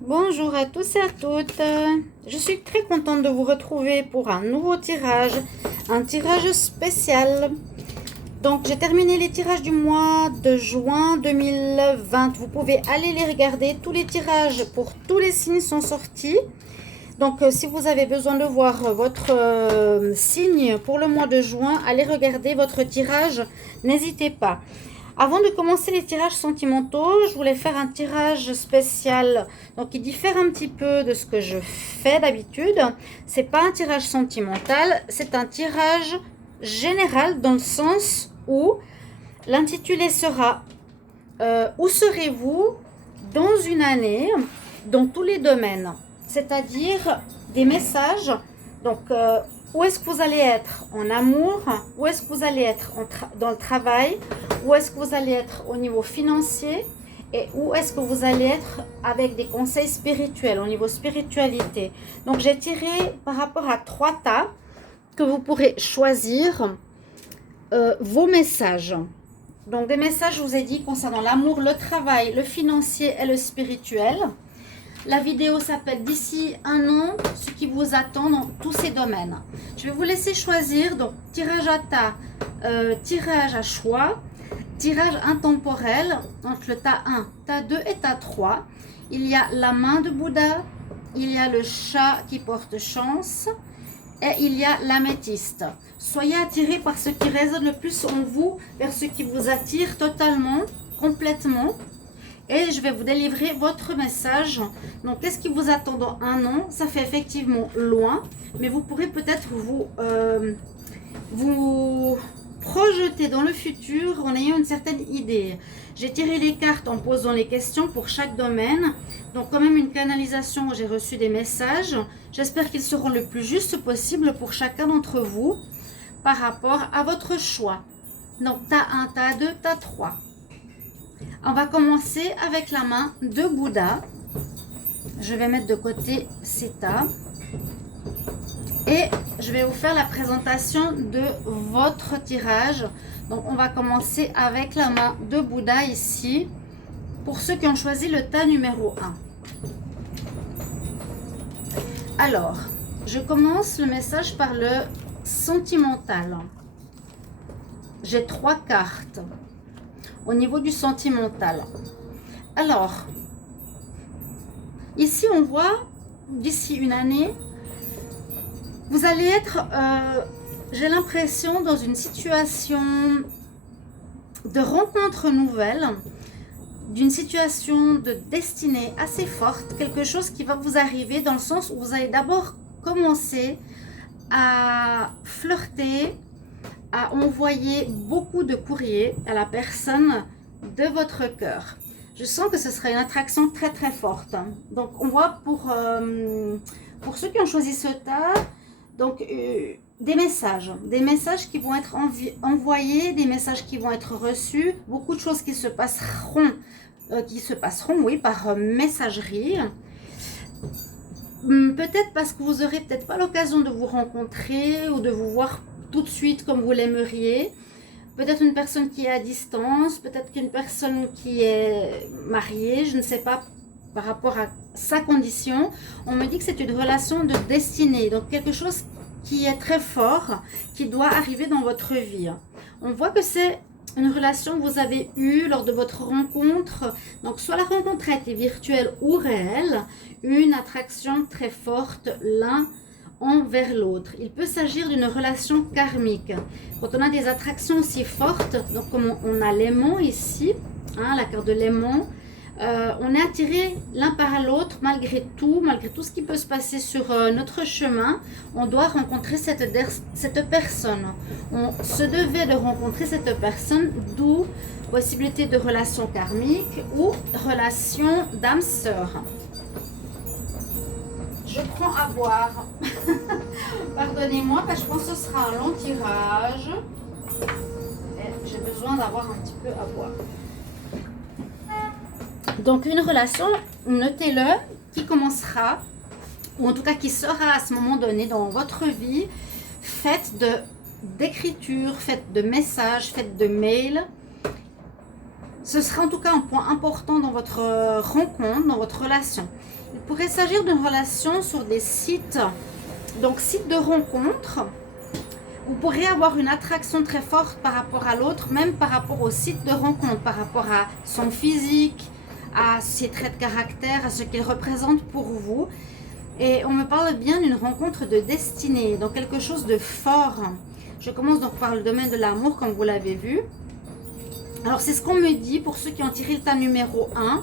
Bonjour à tous et à toutes. Je suis très contente de vous retrouver pour un nouveau tirage, un tirage spécial. Donc, j'ai terminé les tirages du mois de juin 2020. Vous pouvez aller les regarder. Tous les tirages pour tous les signes sont sortis. Donc, si vous avez besoin de voir votre signe pour le mois de juin, allez regarder votre tirage. N'hésitez pas. Avant de commencer les tirages sentimentaux, je voulais faire un tirage spécial, donc qui diffère un petit peu de ce que je fais d'habitude. C'est pas un tirage sentimental, c'est un tirage général dans le sens où l'intitulé sera où serez-vous dans une année dans tous les domaines, c'est-à-dire des messages. Donc où est-ce que vous allez être en amour, où est-ce que vous allez être dans le travail, où est-ce que vous allez être au niveau financier et où est-ce que vous allez être avec des conseils spirituels, au niveau spiritualité. Donc j'ai tiré par rapport à 3 tas que vous pourrez choisir vos messages. Donc des messages, je vous ai dit, concernant l'amour, le travail, le financier et le spirituel. La vidéo s'appelle D'ici un an, ce qui vous attend dans tous ces domaines. Je vais vous laisser choisir, donc tirage à tas, tirage à choix, tirage intemporel entre le tas 1, tas 2 et tas 3. Il y a la main de Bouddha, il y a le chat qui porte chance et il y a l'améthyste. Soyez attirés par ce qui résonne le plus en vous, vers ce qui vous attire totalement, complètement. Et je vais vous délivrer votre message. Donc, qu'est-ce qui vous attend dans un an? Ça fait effectivement loin, mais vous pourrez peut-être vous projeter dans le futur en ayant une certaine idée. J'ai tiré les cartes en posant les questions pour chaque domaine. Donc, quand même une canalisation, j'ai reçu des messages. J'espère qu'ils seront le plus justes possible pour chacun d'entre vous par rapport à votre choix. Donc, tas 1, tas 2, tas 3. On va commencer avec la main de Bouddha. Je vais mettre de côté ces tas. Et je vais vous faire la présentation de votre tirage. Donc, on va commencer avec la main de Bouddha ici. Pour ceux qui ont choisi le tas numéro 1. Alors, je commence le message par le sentimental. J'ai 3 cartes. Au niveau du sentimental. Alors, ici on voit, d'ici une année, vous allez être, j'ai l'impression, dans une situation de rencontre nouvelle, d'une situation de destinée assez forte, quelque chose qui va vous arriver dans le sens où vous allez d'abord commencer à flirter, à envoyer beaucoup de courriers à la personne de votre cœur. Je sens que ce sera une attraction très très forte. Donc on voit pour ceux qui ont choisi ce tas, donc des messages qui vont être envoyés, des messages qui vont être reçus, beaucoup de choses qui se passeront, oui, par messagerie. Peut-être parce que vous n'aurez peut-être pas l'occasion de vous rencontrer ou de vous voir tout de suite comme vous l'aimeriez. Peut-être une personne qui est à distance, peut-être qu'une personne qui est mariée, je ne sais pas par rapport à sa condition. On me dit que c'est une relation de destinée, donc quelque chose qui est très fort, qui doit arriver dans votre vie. On voit que c'est une relation que vous avez eue lors de votre rencontre. Donc soit la rencontre a été virtuelle ou réelle, une attraction très forte l'un envers l'autre. Il peut s'agir d'une relation karmique. Quand on a des attractions aussi fortes, donc comme on a l'aimant ici, hein, la carte de l'aimant, on est attiré l'un par l'autre malgré tout ce qui peut se passer sur notre chemin. On doit rencontrer cette personne. On se devait de rencontrer cette personne, d'où possibilité de relation karmique ou relation d'âme-sœur. Je prends à boire. Pardonnez-moi, parce que je pense que ce sera un long tirage. J'ai besoin d'avoir un petit peu à boire. Donc une relation, notez-le, qui commencera, ou en tout cas qui sera à ce moment donné dans votre vie, faite d'écriture, faite de messages, faite de mails. Ce sera en tout cas un point important dans votre rencontre, dans votre relation. Il pourrait s'agir d'une relation sur des sites, donc sites de rencontre. Vous pourrez avoir une attraction très forte par rapport à l'autre, même par rapport au site de rencontre, par rapport à son physique, à ses traits de caractère, à ce qu'il représente pour vous. Et on me parle bien d'une rencontre de destinée, donc quelque chose de fort. Je commence donc par le domaine de l'amour, comme vous l'avez vu. Alors, c'est ce qu'on me dit pour ceux qui ont tiré le tas numéro 1.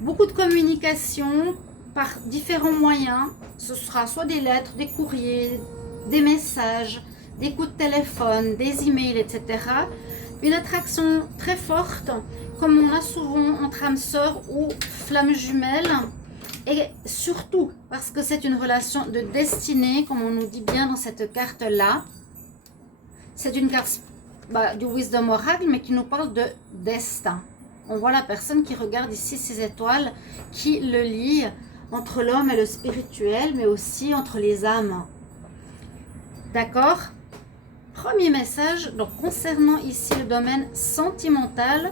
Beaucoup de communication par différents moyens. Ce sera soit des lettres, des courriers, des messages, des coups de téléphone, des emails, etc. Une attraction très forte, comme on a souvent entre âmes sœurs ou flammes jumelles. Et surtout, parce que c'est une relation de destinée, comme on nous dit bien dans cette carte-là. C'est une carte du Wisdom Oracle, mais qui nous parle de destin. On voit la personne qui regarde ici ces étoiles, qui le lie entre l'homme et le spirituel, mais aussi entre les âmes. D'accord? Premier message, donc concernant ici le domaine sentimental,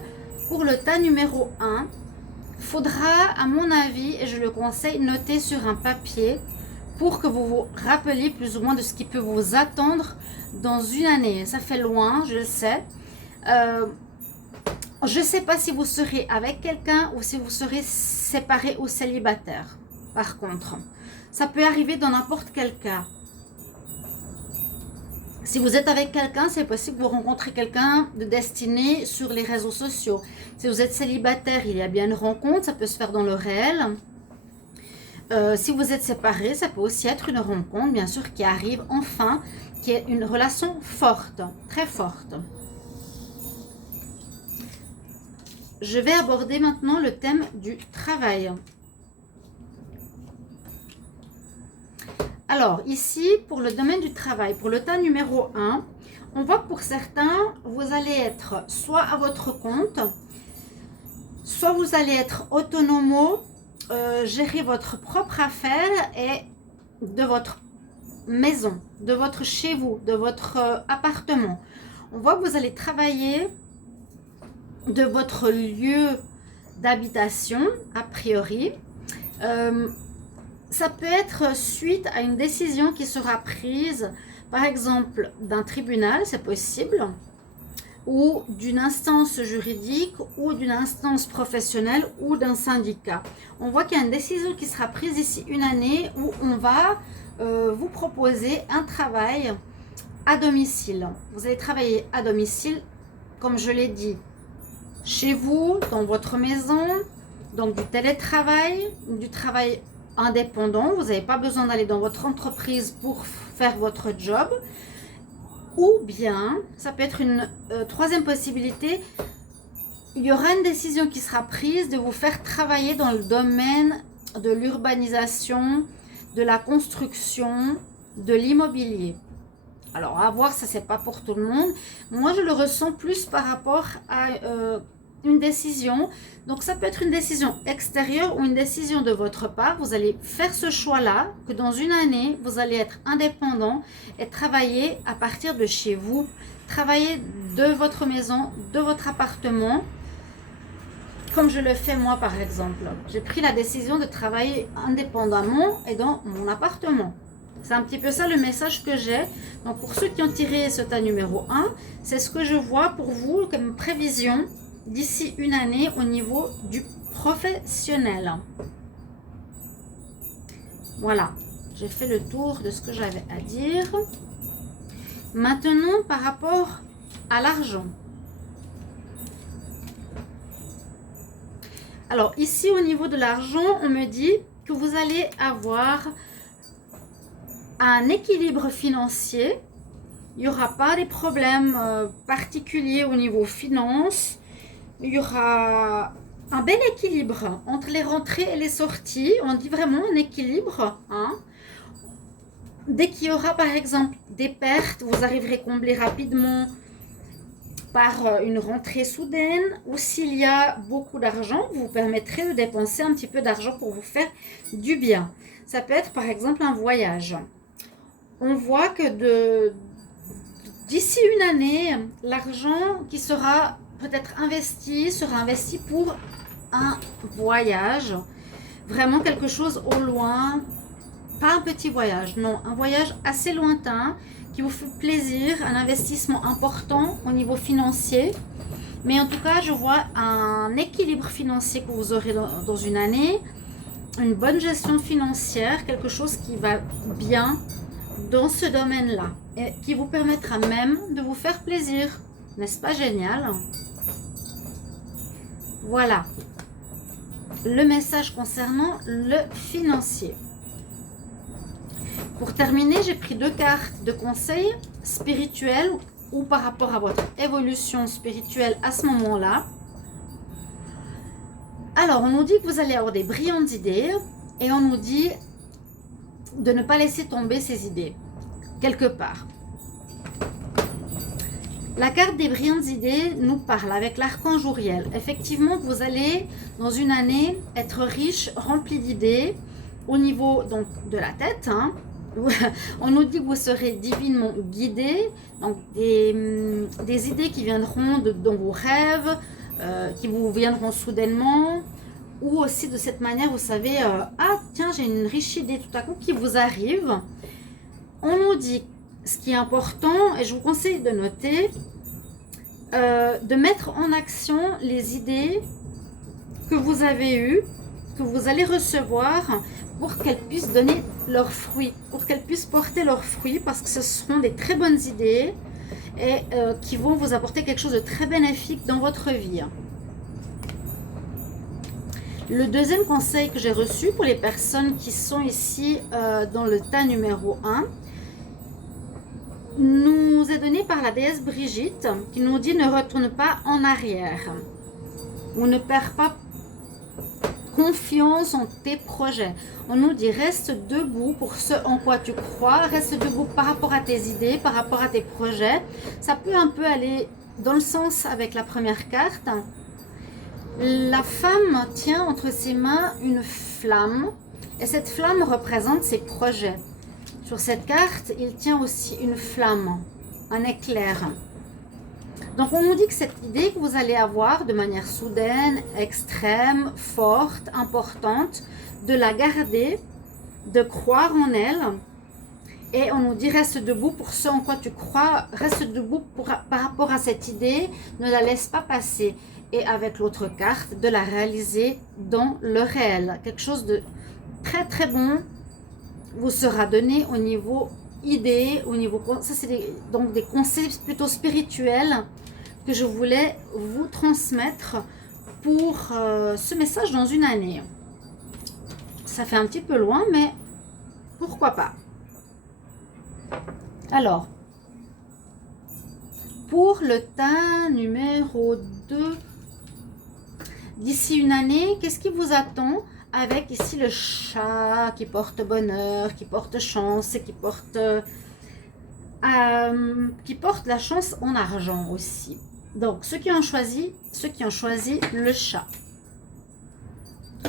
pour le tas numéro 1, faudra, à mon avis, et je le conseille, noter sur un papier pour que vous vous rappeliez plus ou moins de ce qui peut vous attendre dans une année. Ça fait loin, je le sais. Je ne sais pas si vous serez avec quelqu'un ou si vous serez séparé ou célibataire. Par contre, ça peut arriver dans n'importe quel cas. Si vous êtes avec quelqu'un, c'est possible que vous rencontrez quelqu'un de destiné sur les réseaux sociaux. Si vous êtes célibataire, il y a bien une rencontre, ça peut se faire dans le réel. Si vous êtes séparé, ça peut aussi être une rencontre, bien sûr, qui arrive enfin, qui est une relation forte, très forte. Je vais aborder maintenant le thème du travail. Alors, ici, pour le domaine du travail, pour le tas numéro 1, on voit que pour certains, vous allez être soit à votre compte, soit vous allez être autonomo, gérer votre propre affaire et de votre maison, de votre chez vous, de votre appartement. On voit que vous allez travailler de votre lieu d'habitation, a priori. Ça peut être suite à une décision qui sera prise, par exemple, d'un tribunal, c'est possible, ou d'une instance juridique, ou d'une instance professionnelle, ou d'un syndicat. On voit qu'il y a une décision qui sera prise ici une année où on va vous proposer un travail à domicile. Vous allez travailler à domicile, comme je l'ai dit, chez vous, dans votre maison, donc du télétravail, du travail indépendant. Vous n'avez pas besoin d'aller dans votre entreprise pour faire votre job. Ou bien, ça peut être une troisième possibilité, il y aura une décision qui sera prise de vous faire travailler dans le domaine de l'urbanisation, de la construction, de l'immobilier. Alors, à voir, ça c'est pas pour tout le monde. Moi, je le ressens plus par rapport à une décision. Donc, ça peut être une décision extérieure ou une décision de votre part. Vous allez faire ce choix-là, que dans une année, vous allez être indépendant et travailler à partir de chez vous. Travailler de votre maison, de votre appartement, comme je le fais moi par exemple. J'ai pris la décision de travailler indépendamment et dans mon appartement. C'est un petit peu ça le message que j'ai. Donc pour ceux qui ont tiré ce tas numéro 1, c'est ce que je vois pour vous comme prévision d'ici une année au niveau du professionnel. Voilà, j'ai fait le tour de ce que j'avais à dire. Maintenant, par rapport à l'argent. Alors ici au niveau de l'argent, on me dit que vous allez avoir un équilibre financier. Il n'y aura pas des problèmes particuliers au niveau finance. Il y aura un bel équilibre entre les rentrées et les sorties. On dit vraiment un équilibre. Hein. Dès qu'il y aura par exemple des pertes, vous arriverez à combler rapidement par une rentrée soudaine. Ou s'il y a beaucoup d'argent, vous permettrez de dépenser un petit peu d'argent pour vous faire du bien. Ça peut être par exemple un voyage. On voit que d'ici une année, l'argent qui sera peut-être investi, sera investi pour un voyage. Vraiment quelque chose au loin. Pas un petit voyage, non. Un voyage assez lointain qui vous fait plaisir. Un investissement important au niveau financier. Mais en tout cas, je vois un équilibre financier que vous aurez dans une année. Une bonne gestion financière. Quelque chose qui va bien dans ce domaine-là. Et qui vous permettra même de vous faire plaisir. N'est-ce pas génial? Voilà. Le message concernant le financier. Pour terminer, j'ai pris 2 cartes de conseils spirituels ou par rapport à votre évolution spirituelle à ce moment-là. Alors, on nous dit que vous allez avoir des brillantes idées et on nous dit de ne pas laisser tomber ces idées quelque part. La carte des brillantes idées nous parle avec l'archange Uriel. Effectivement, vous allez dans une année être riche, rempli d'idées au niveau donc de la tête. On nous dit que vous serez divinement guidé, donc des idées qui viendront dans vos rêves, qui vous viendront soudainement, ou aussi de cette manière, vous savez, ah tiens, j'ai une riche idée tout à coup qui vous arrive. On nous dit ce qui est important, et je vous conseille de noter, de mettre en action les idées que vous avez eues, que vous allez recevoir, pour qu'elles puissent donner leurs fruits, pour qu'elles puissent porter leurs fruits, parce que ce seront des très bonnes idées et qui vont vous apporter quelque chose de très bénéfique dans votre vie. Le deuxième conseil que j'ai reçu pour les personnes qui sont ici dans le tas numéro 1, nous est donné par la déesse Brigitte, qui nous dit ne retourne pas en arrière ou ne perds pas confiance en tes projets. On nous dit reste debout pour ce en quoi tu crois, reste debout par rapport à tes idées, par rapport à tes projets. Ça peut un peu aller dans le sens avec la première carte. La femme tient entre ses mains une flamme et cette flamme représente ses projets. Sur cette carte, il tient aussi une flamme, un éclair. Donc on nous dit que cette idée que vous allez avoir de manière soudaine, extrême, forte, importante, de la garder, de croire en elle. Et on nous dit reste debout pour ce en quoi tu crois, reste debout par rapport à cette idée, ne la laisse pas passer. Et avec l'autre carte, de la réaliser dans le réel. Quelque chose de très très bon vous sera donné au niveau idée, au niveau... Ça c'est donc des conseils plutôt spirituels que je voulais vous transmettre pour ce message dans une année. Ça fait un petit peu loin, mais pourquoi pas. Alors, pour le tas numéro 2, d'ici une année, qu'est-ce qui vous attend avec ici le chat qui porte bonheur, qui porte chance et qui porte la chance en argent aussi. Donc, ceux qui ont choisi le chat.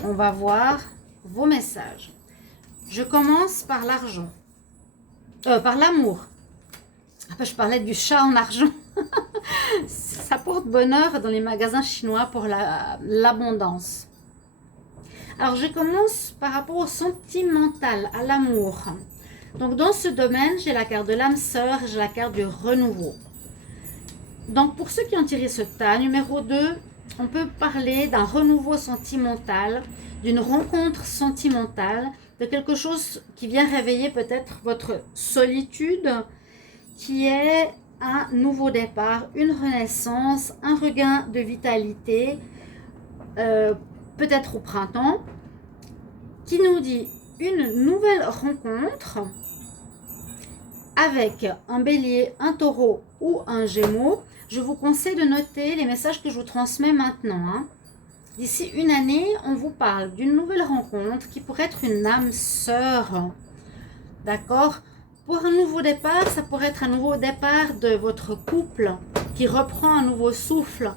On va voir vos messages. Je commence par l'argent. Par l'amour. Je parlais du chat en argent. Ça porte bonheur dans les magasins chinois pour l'abondance. Alors, je commence par rapport au sentimental, à l'amour. Donc, dans ce domaine, j'ai la carte de l'âme sœur, j'ai la carte du renouveau. Donc, pour ceux qui ont tiré ce tas, numéro 2, on peut parler d'un renouveau sentimental, d'une rencontre sentimentale, de quelque chose qui vient réveiller peut-être votre solitude, qui est un nouveau départ, une renaissance, un regain de vitalité, peut-être au printemps, qui nous dit une nouvelle rencontre avec un bélier, un taureau ou un gémeaux. Je vous conseille de noter les messages que je vous transmets maintenant. D'ici une année, on vous parle d'une nouvelle rencontre qui pourrait être une âme sœur. D'accord ? Pour un nouveau départ, ça pourrait être un nouveau départ de votre couple qui reprend un nouveau souffle.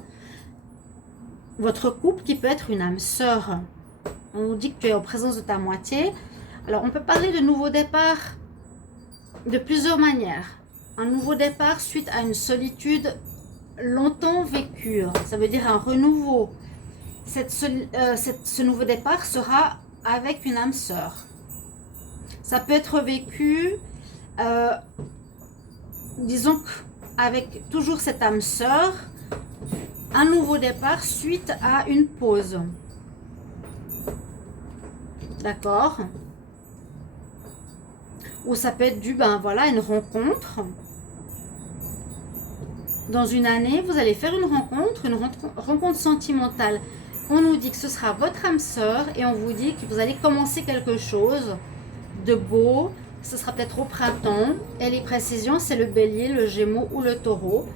Votre couple qui peut être une âme sœur. On nous dit que tu es en présence de ta moitié. Alors, on peut parler de nouveau départ de plusieurs manières. Un nouveau départ suite à une solitude longtemps vécu. Ça veut dire un renouveau. Ce nouveau départ sera avec une âme sœur. Ça peut être vécu, disons avec toujours cette âme sœur, un nouveau départ suite à une pause. D'accord? Ou ça peut être voilà, une rencontre. Dans une année, vous allez faire une rencontre sentimentale. On nous dit que ce sera votre âme sœur et on vous dit que vous allez commencer quelque chose de beau. Ce sera peut-être au printemps. Et les précisions, c'est le bélier, le gémeaux ou le taureau.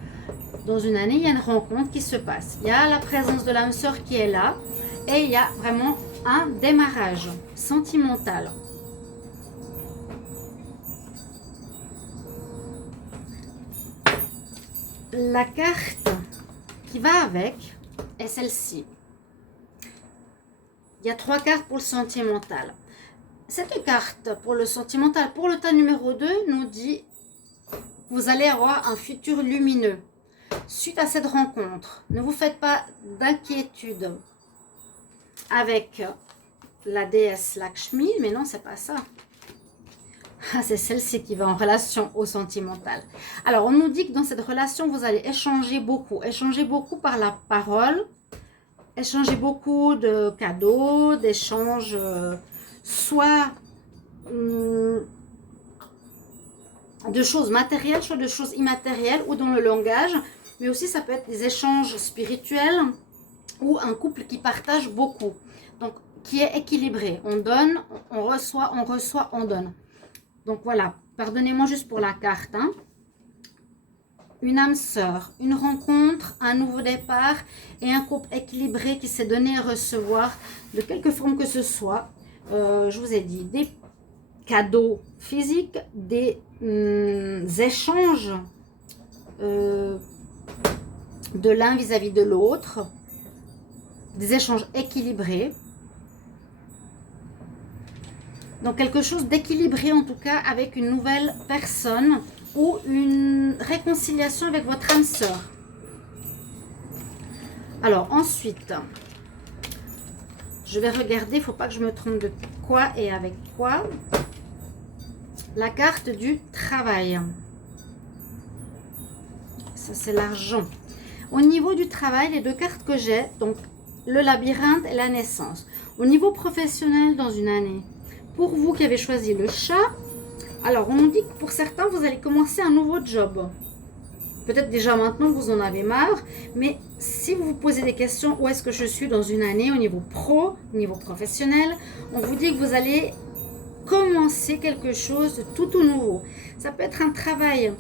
Dans une année, il y a une rencontre qui se passe. Il y a la présence de l'âme sœur qui est là. Et il y a vraiment un démarrage sentimental. La carte qui va avec est celle-ci. Il y a 3 cartes pour le sentimental. Cette carte pour le sentimental, pour le tas numéro 2, nous dit vous allez avoir un futur lumineux. Suite à cette rencontre, ne vous faites pas d'inquiétude avec la déesse Lakshmi, mais non, c'est pas ça. C'est celle-ci qui va en relation au sentimental. Alors, on nous dit que dans cette relation, vous allez échanger beaucoup par la parole, échanger beaucoup de cadeaux, d'échanges, soit de choses matérielles, soit de choses immatérielles ou dans le langage, mais aussi ça peut être des échanges spirituels ou un couple qui partage beaucoup, donc qui est équilibré. On donne, on reçoit, on donne. Donc voilà, pardonnez-moi juste pour la carte. Hein. Une âme sœur, une rencontre, un nouveau départ et un couple équilibré qui s'est donné à recevoir de quelque forme que ce soit. Je vous ai dit des cadeaux physiques, des échanges de l'un vis-à-vis de l'autre, des échanges équilibrés. Donc quelque chose d'équilibré en tout cas avec une nouvelle personne ou une réconciliation avec votre âme sœur. Alors ensuite, je vais regarder, il ne faut pas que je me trompe de quoi et avec quoi. La carte du travail. Ça c'est l'argent. Au niveau du travail, les 2 cartes que j'ai, donc le labyrinthe et la naissance. Au niveau professionnel dans une année, pour vous qui avez choisi le chat, alors on nous dit que pour certains, vous allez commencer un nouveau job. Peut-être déjà maintenant, vous en avez marre, mais si vous vous posez des questions, où est-ce que je suis dans une année au niveau pro, au niveau professionnel, on vous dit que vous allez commencer quelque chose de tout nouveau. Ça peut être un travail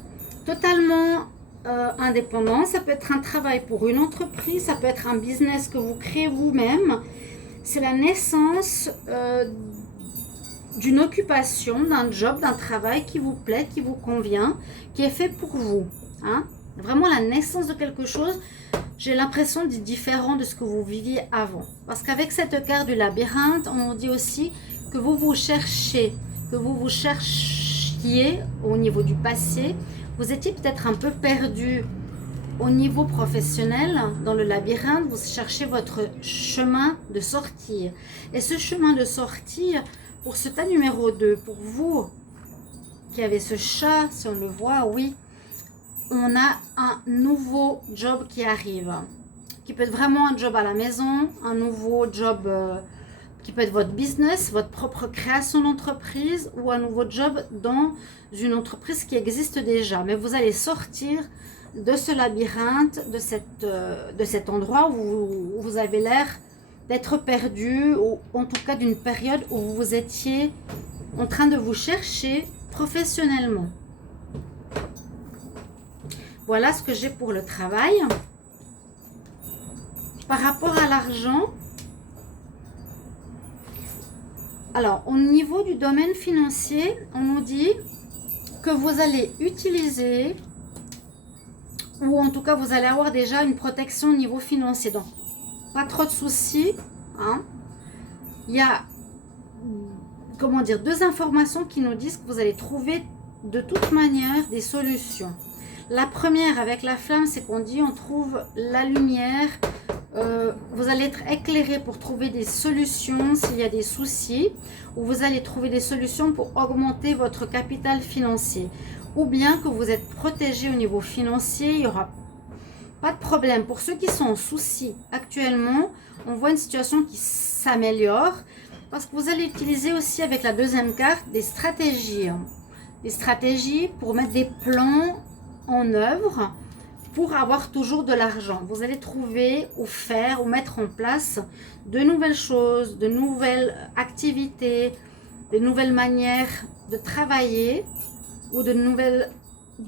totalement indépendant, ça peut être un travail pour une entreprise, ça peut être un business que vous créez vous-même. C'est la naissance d'une occupation, d'un job, d'un travail qui vous plaît, qui vous convient, qui est fait pour vous. Hein? Vraiment la naissance de quelque chose, j'ai l'impression d'être différent de ce que vous viviez avant. Parce qu'avec cette carte du labyrinthe, on dit aussi que vous vous cherchiez au niveau du passé. Vous étiez peut-être un peu perdu au niveau professionnel, dans le labyrinthe, vous cherchez votre chemin de sortir. Et ce chemin de sortir, pour ce tas numéro 2, pour vous qui avez ce chat, si on le voit, oui, on a un nouveau job qui arrive, qui peut être vraiment un job à la maison, un nouveau job qui peut être votre business, votre propre création d'entreprise ou un nouveau job dans une entreprise qui existe déjà. Mais vous allez sortir de ce labyrinthe, de cet endroit où vous avez l'air d'être perdu, ou en tout cas d'une période où vous étiez en train de vous chercher professionnellement. Voilà ce que j'ai pour le travail. Par rapport à l'argent, alors au niveau du domaine financier, on nous dit que vous allez utiliser, ou en tout cas vous allez avoir déjà une protection au niveau financier. Donc pas trop de soucis. Hein. Il y a, comment dire, 2 informations qui nous disent que vous allez trouver de toute manière des solutions. La première avec la flamme, c'est qu'on dit on trouve la lumière. Vous allez être éclairé pour trouver des solutions s'il y a des soucis, ou vous allez trouver des solutions pour augmenter votre capital financier, ou bien que vous êtes protégé au niveau financier, il n'y aura pas de problème. Pour ceux qui sont en souci actuellement, on voit une situation qui s'améliore parce que vous allez utiliser aussi avec la deuxième carte des stratégies pour mettre des plans en œuvre pour avoir toujours de l'argent. Vous allez trouver ou faire ou mettre en place de nouvelles choses, de nouvelles activités, de nouvelles manières de travailler ou de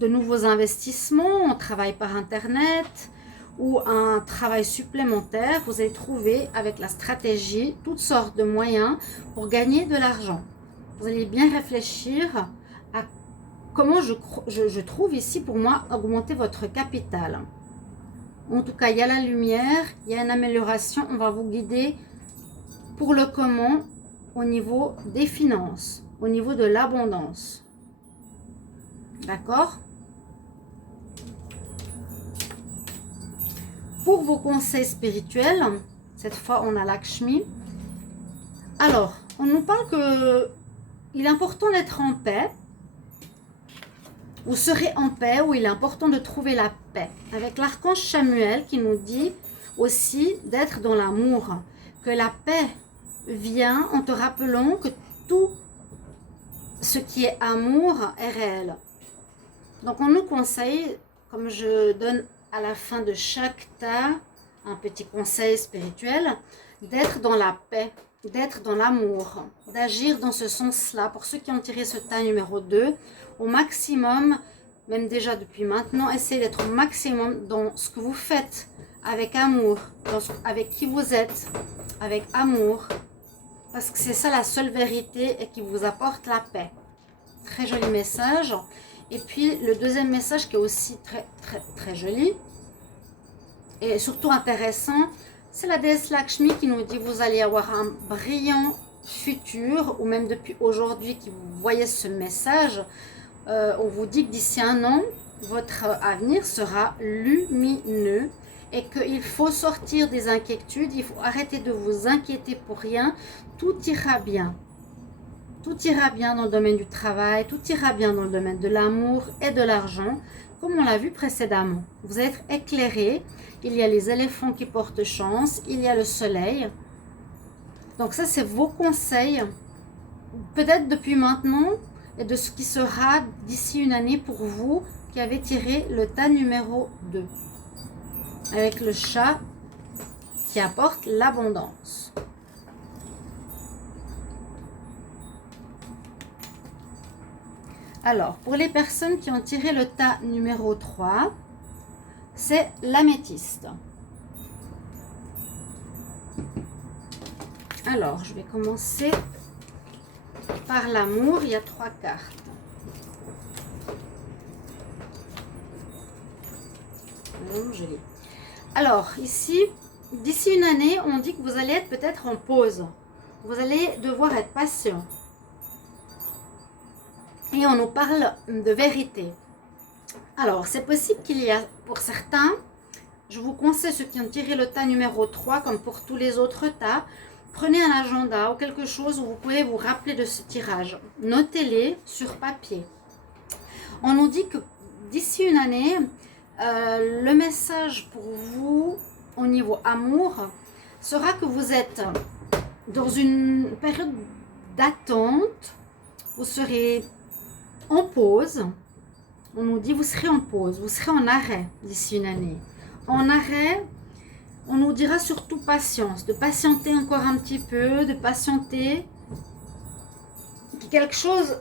nouveaux investissements, un travail par internet ou un travail supplémentaire. Vous allez trouver avec la stratégie toutes sortes de moyens pour gagner de l'argent. Vous allez bien réfléchir à comment je trouve ici pour moi augmenter votre capital. En tout cas, il y a la lumière, il y a une amélioration. On va vous guider pour le comment au niveau des finances, au niveau de l'abondance. D'accord? Pour vos conseils spirituels, cette fois on a Lakshmi. Alors, on nous parle que il est important d'être en paix. Vous serez en paix, ou il est important de trouver la paix. Avec l'archange Chamuel qui nous dit aussi d'être dans l'amour. Que la paix vient en te rappelant que tout ce qui est amour est réel. Donc on nous conseille, comme je donne à la fin de chaque tas un petit conseil spirituel, d'être dans la paix, d'être dans l'amour, d'agir dans ce sens-là. Pour ceux qui ont tiré ce tas numéro 2, au maximum, même déjà depuis maintenant, essayez d'être au maximum dans ce que vous faites, avec amour, avec qui vous êtes, avec amour, parce que c'est ça la seule vérité et qui vous apporte la paix. Très joli message. Et puis le deuxième message qui est aussi très joli et surtout intéressant, c'est la déesse Lakshmi qui nous dit vous allez avoir un brillant futur, ou même depuis aujourd'hui que vous voyez ce message, on vous dit que d'ici un an, votre avenir sera lumineux et qu'il faut sortir des inquiétudes, il faut arrêter de vous inquiéter pour rien, tout ira bien. Tout ira bien dans le domaine du travail, tout ira bien dans le domaine de l'amour et de l'argent, comme on l'a vu précédemment. Vous allez être éclairé, il y a les éléphants qui portent chance, il y a le soleil. Donc ça, c'est vos conseils, peut-être depuis maintenant, et de ce qui sera d'ici une année pour vous qui avez tiré le tas numéro 2, avec le chat qui apporte l'abondance. Alors, pour les personnes qui ont tiré le tas numéro 3, c'est l'améthyste. Alors, je vais commencer par l'amour. Il y a 3 cartes. Joli. Alors, ici, d'ici une année, on dit que vous allez être peut-être en pause. Vous allez devoir être patient. Et on nous parle de vérité. Alors, c'est possible qu'il y a, pour certains, je vous conseille, ceux qui ont tiré le tas numéro 3, comme pour tous les autres tas, prenez un agenda ou quelque chose où vous pouvez vous rappeler de ce tirage. Notez-les sur papier. On nous dit que d'ici une année, le message pour vous, au niveau amour, sera que vous êtes dans une période d'attente. Vous serez en pause. On nous dit vous serez en pause, vous serez en arrêt d'ici une année. En arrêt, on nous dira surtout patience, de patienter encore un petit peu, de patienter. Quelque chose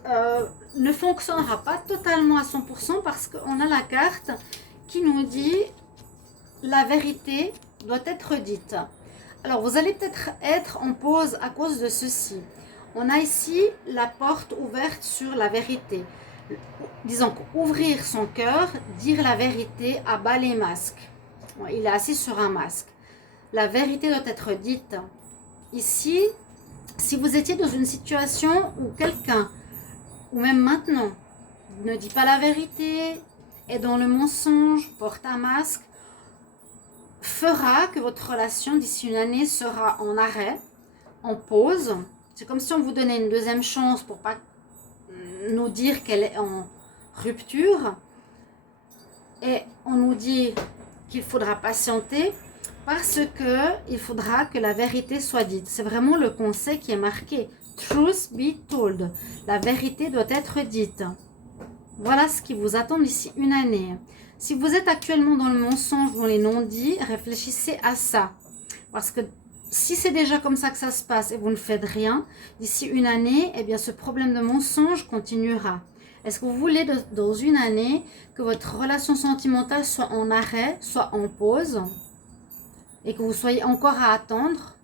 ne fonctionnera pas totalement à 100% parce qu'on a la carte qui nous dit la vérité doit être dite. Alors vous allez peut-être être en pause à cause de ceci. On a ici la porte ouverte sur la vérité. Disons qu'ouvrir son cœur, dire la vérité, abat les masques. Il est assis sur un masque. La vérité doit être dite. Ici, si vous étiez dans une situation où quelqu'un, ou même maintenant, ne dit pas la vérité, et dont le mensonge porte un masque fera que votre relation d'ici une année sera en arrêt, en pause. C'est comme si on vous donnait une deuxième chance pour pas nous dire qu'elle est en rupture. Et on nous dit qu'il faudra patienter parce qu'il faudra que la vérité soit dite. C'est vraiment le conseil qui est marqué. Truth be told. La vérité doit être dite. Voilà ce qui vous attend d'ici une année. Si vous êtes actuellement dans le mensonge, dans les non-dits, réfléchissez à ça. Parce que si c'est déjà comme ça que ça se passe et vous ne faites rien, d'ici une année, eh bien ce problème de mensonge continuera. Est-ce que vous voulez dans une année que votre relation sentimentale soit en arrêt, soit en pause et que vous soyez encore à attendre?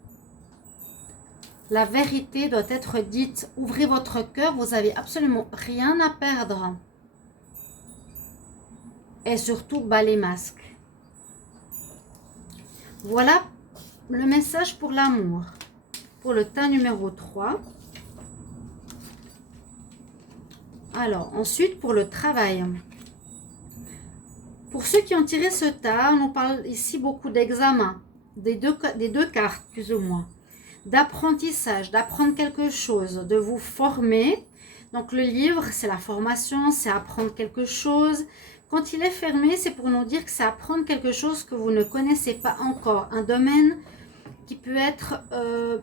La vérité doit être dite. Ouvrez votre cœur, vous n'avez absolument rien à perdre. Et surtout, bas les masques. Voilà le message pour l'amour. Pour le tas numéro 3. Alors, ensuite, pour le travail. Pour ceux qui ont tiré ce tas, on parle ici beaucoup d'examen, des deux cartes, plus ou moins. D'apprentissage, d'apprendre quelque chose, de vous former. Donc, le livre, c'est la formation, c'est apprendre quelque chose. Quand il est fermé, c'est pour nous dire que c'est apprendre quelque chose que vous ne connaissez pas encore. Un domaine qui peut être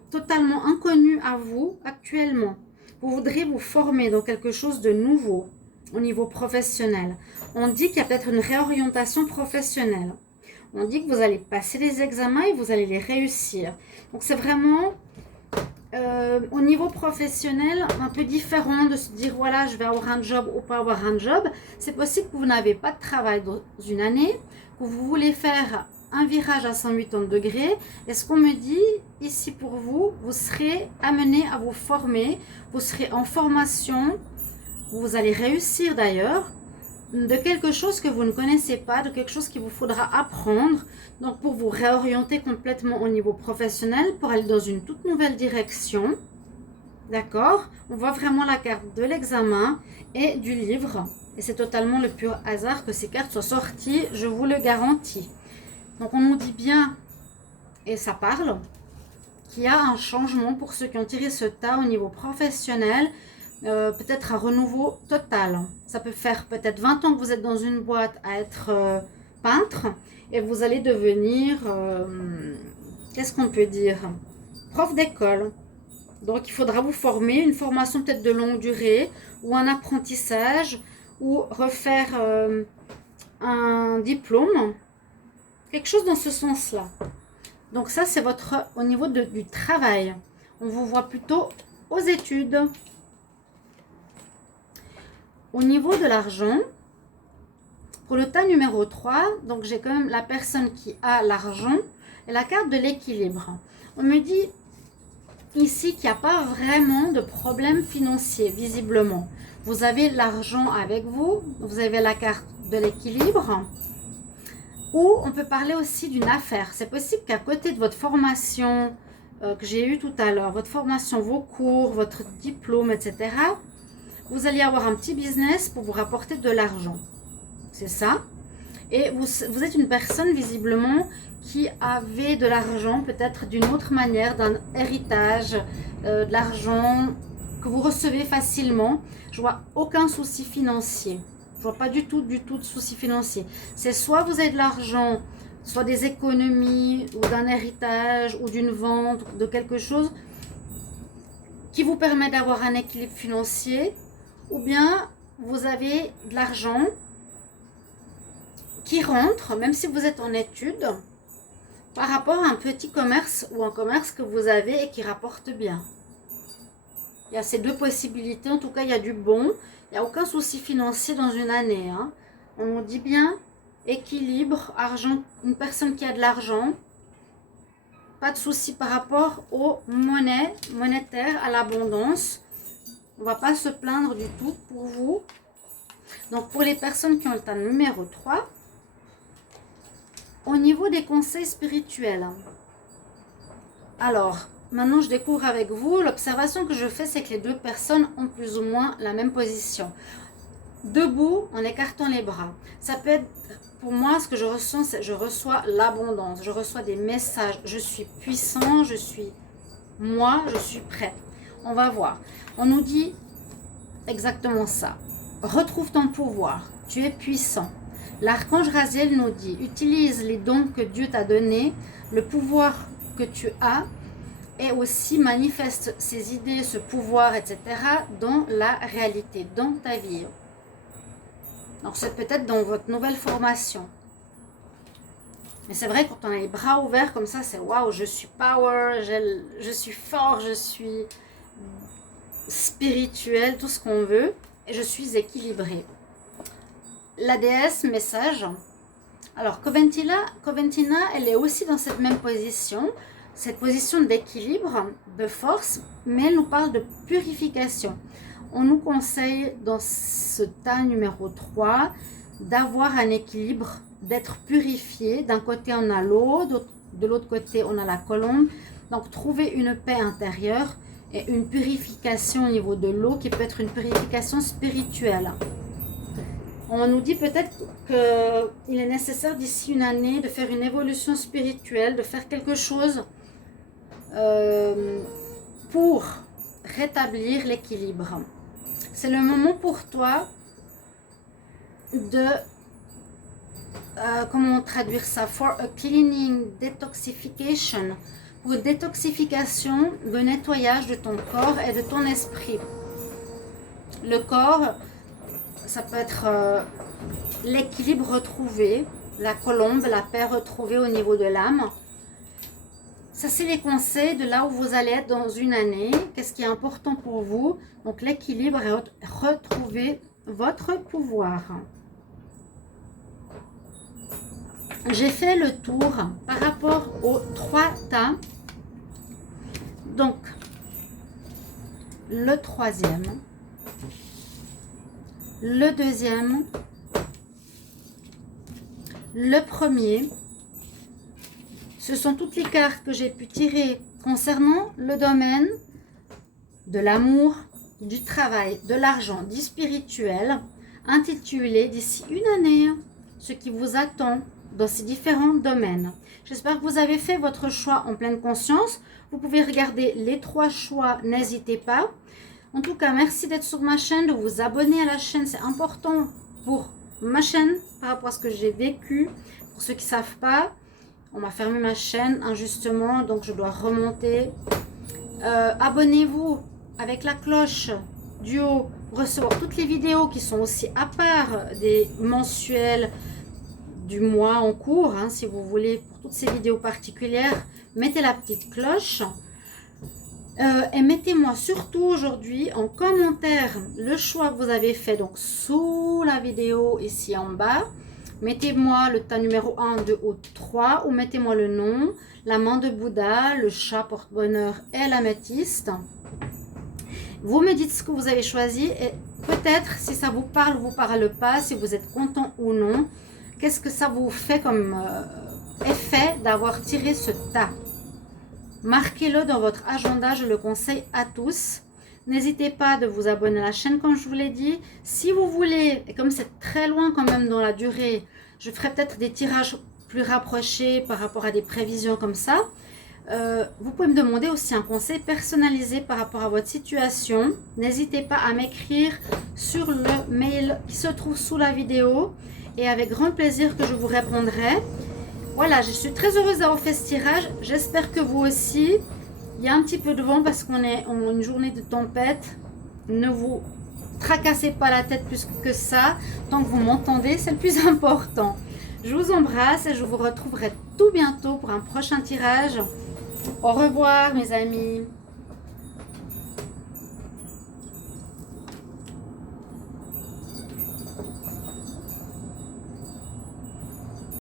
totalement inconnu à vous actuellement. Vous voudrez vous former dans quelque chose de nouveau au niveau professionnel. On dit qu'il y a peut-être une réorientation professionnelle. On dit que vous allez passer les examens et vous allez les réussir. Donc c'est vraiment au niveau professionnel un peu différent de se dire voilà je vais avoir un job ou pas avoir un job. C'est possible que vous n'avez pas de travail dans une année, que vous voulez faire un virage à 180 degrés. Et ce qu'on me dit ici pour vous, vous serez amené à vous former, vous serez en formation, vous allez réussir d'ailleurs, de quelque chose que vous ne connaissez pas, de quelque chose qu'il vous faudra apprendre, donc pour vous réorienter complètement au niveau professionnel, pour aller dans une toute nouvelle direction. D'accord? On voit vraiment la carte de l'examen et du livre. Et c'est totalement le pur hasard que ces cartes soient sorties, je vous le garantis. Donc on nous dit bien, et ça parle, qu'il y a un changement pour ceux qui ont tiré ce tas au niveau professionnel, peut-être un renouveau total. Ça peut faire peut-être 20 ans que vous êtes dans une boîte à être peintre et vous allez devenir, qu'est-ce qu'on peut dire, prof d'école. Donc il faudra vous former, une formation peut-être de longue durée ou un apprentissage ou refaire un diplôme. Quelque chose dans ce sens-là. Donc ça, c'est votre au niveau du travail. On vous voit plutôt aux études. Au niveau de l'argent, pour le tas numéro 3, donc j'ai quand même la personne qui a l'argent et la carte de l'équilibre. On me dit ici qu'il n'y a pas vraiment de problème financier, visiblement. Vous avez l'argent avec vous, vous avez la carte de l'équilibre. Ou on peut parler aussi d'une affaire. C'est possible qu'à côté de votre formation que j'ai eue tout à l'heure, votre formation, vos cours, votre diplôme, etc., vous allez avoir un petit business pour vous rapporter de l'argent. C'est ça. Et vous êtes une personne visiblement qui avait de l'argent peut-être d'une autre manière, d'un héritage, de l'argent que vous recevez facilement. Je vois aucun souci financier. Je vois pas du tout de soucis financiers. C'est soit vous avez de l'argent, soit des économies, ou d'un héritage, ou d'une vente, de quelque chose qui vous permet d'avoir un équilibre financier, ou bien vous avez de l'argent qui rentre, même si vous êtes en études, par rapport à un petit commerce ou un commerce que vous avez et qui rapporte bien. Il y a ces deux possibilités, en tout cas il y a du bon. Il n'y a aucun souci financier dans une année. Hein. On nous dit bien équilibre, argent, une personne qui a de l'argent. Pas de souci par rapport aux monnaies, monétaires, à l'abondance. On ne va pas se plaindre du tout pour vous. Donc pour les personnes qui ont le tas numéro 3, au niveau des conseils spirituels. Alors, maintenant je découvre avec vous, l'observation que je fais, c'est que les deux personnes ont plus ou moins la même position. debout en écartant les bras. Ça peut être, pour moi, ce que je ressens, c'est je reçois l'abondance, je reçois des messages, je suis puissant, je suis prêt. On va voir. On nous dit exactement ça. Retrouve ton pouvoir, tu es puissant. L'archange Raziel nous dit, utilise les dons que Dieu t'a donnés, le pouvoir que tu as, et aussi manifeste ces idées, ce pouvoir, etc. dans la réalité, dans ta vie. Donc c'est peut-être dans votre nouvelle formation. Mais c'est vrai, quand on a les bras ouverts comme ça, c'est waouh, je suis power, je suis fort, je suis spirituel, tout ce qu'on veut, et je suis équilibré. La déesse message. Alors Coventina, elle est aussi dans cette même position, cette position d'équilibre, de force, mais elle nous parle de purification. On nous conseille dans ce tas numéro 3 d'avoir un équilibre, d'être purifié. D'un côté on a l'eau, de l'autre côté on a la colombe. Donc trouver une paix intérieure et une purification au niveau de l'eau qui peut être une purification spirituelle. On nous dit peut-être qu'il est nécessaire d'ici une année de faire une évolution spirituelle, de faire quelque chose pour rétablir l'équilibre. C'est le moment pour toi de, comment traduire ça, for a cleaning, detoxification, pour une détoxification, de nettoyage de ton corps et de ton esprit. Le corps, ça peut être l'équilibre retrouvé, la colombe, la paix retrouvée au niveau de l'âme. Ça, c'est les conseils de là où vous allez être dans une année. Qu'est-ce qui est important pour vous? Donc, l'équilibre et retrouver votre pouvoir. J'ai fait le tour par rapport aux 3 tas. Donc, le 3e, le 2e, le 1er. Ce sont toutes les cartes que j'ai pu tirer concernant le domaine de l'amour, du travail, de l'argent, du spirituel, intitulé d'ici une année, ce qui vous attend dans ces différents domaines. J'espère que vous avez fait votre choix en pleine conscience. Vous pouvez regarder les 3 choix, n'hésitez pas. En tout cas, merci d'être sur ma chaîne, de vous abonner à la chaîne, c'est important pour ma chaîne par rapport à ce que j'ai vécu. Pour ceux qui ne savent pas, on m'a fermé ma chaîne injustement, donc je dois remonter. Abonnez-vous avec la cloche du haut pour recevoir toutes les vidéos qui sont aussi à part des mensuels du mois en cours. Hein, si vous voulez, pour toutes ces vidéos particulières, mettez la petite cloche. Et mettez-moi surtout aujourd'hui en commentaire le choix que vous avez fait, donc sous la vidéo ici en bas. Mettez-moi le tas numéro 1, 2 ou 3, ou mettez-moi le nom, la main de Bouddha, le chat porte-bonheur et l'améthyste. Vous me dites ce que vous avez choisi et peut-être si ça vous parle ou vous parle pas, si vous êtes content ou non, qu'est-ce que ça vous fait comme effet d'avoir tiré ce tas. Marquez-le dans votre agenda, je le conseille à tous. N'hésitez pas de vous abonner à la chaîne comme je vous l'ai dit. Si vous voulez, et comme c'est très loin quand même dans la durée, je ferai peut-être des tirages plus rapprochés par rapport à des prévisions comme ça. Vous pouvez me demander aussi un conseil personnalisé par rapport à votre situation. N'hésitez pas à m'écrire sur le mail qui se trouve sous la vidéo et avec grand plaisir que je vous répondrai. Voilà, je suis très heureuse d'avoir fait ce tirage. J'espère que vous aussi. Il y a un petit peu de vent parce qu'on est en une journée de tempête. Ne vous tracassez pas la tête plus que ça. Tant que vous m'entendez, c'est le plus important. Je vous embrasse et je vous retrouverai tout bientôt pour un prochain tirage. Au revoir mes amis.